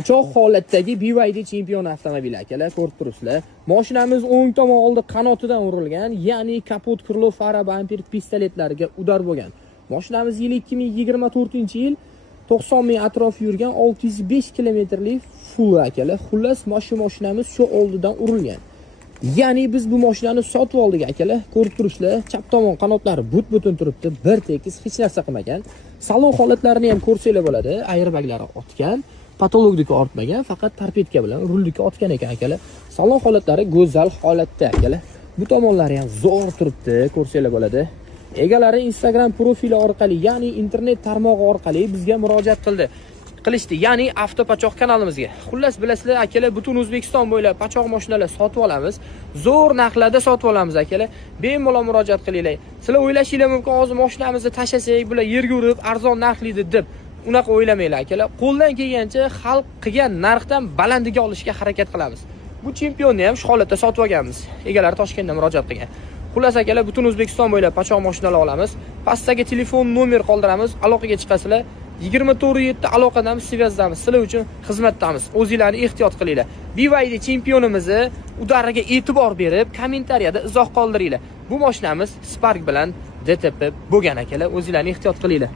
Achoq holatdagi BYD chempion avtomobili akalar, ko'rib turibsizlar. Mashinamiz o'ng tomon oldi qanotidan urilgan, ya'ni kapot, krilo, fara, bamper, pistoletlariga udar bo'lgan. Mashinamiz yili 2024-yil 90 ming atrof yurgan 605 kilometrlik full akalar. Xullas, mashinamiz shu oldidan urilgan. Ya'ni biz bu mashinani sotib oldik akalar. Ko'rib turibsizlar, chap tomon qanotlari but-butun turibdi, bir tekis, hech narsa qilmagan. Salon holatlarini ham ko'rsanglar bo'ladi. Airbaglari otgan. Patologdiki ortmagan, faqat torpedka bilan ruldiki otgan ekan akalar. Salon holatlari go'zal holatda akalar. Bu tomonlari ham zo'r turibdi, ko'rsanglar bo'ladi. Egalari Instagram profili orqali, ya'ni internet tarmog'i orqali bizga murojaat qilishdi, ya'ni Avtopachoq kanalimizga. Xullas bilasizlar akalar, butun O'zbekiston bo'ylab pachoq mashinalar sotib olamiz. Zo'r narxlarda sotib olamiz akalar. Bemalol murojaat qilinglar. Sizlar o'ylashinglar mumkin, hozir mashinamizni tashlasak, bular yerga urib arzon narxlidi deb. Unaqa o'ylamanglar akalar. Qo'ldan kelgancha xalq qilgan narxdan balandiga olishga harakat qilamiz. Bu chempionni ham shu holatda sotib olganmiz. Egalari Toshkentdan murojaat qilgan. Xullas akalar, butun O'zbekiston bo'ylab pachoq mashinalar olamiz. Pastdagi telefon nomer qoldiramiz, aloqaga chiqasizlar. 24/7 aloqadamiz, sviyazdamiz. Sizlar uchun xizmatdamiz. O'zinglarni ehtiyot qilinglar. BYD chempionimizni udariga e'tibor berib, kommentariyada izoh qoldiringlar. Bu mashinamiz Spark bilan DTP bo'lgan akalar. O'zinglarni ehtiyot qilinglar.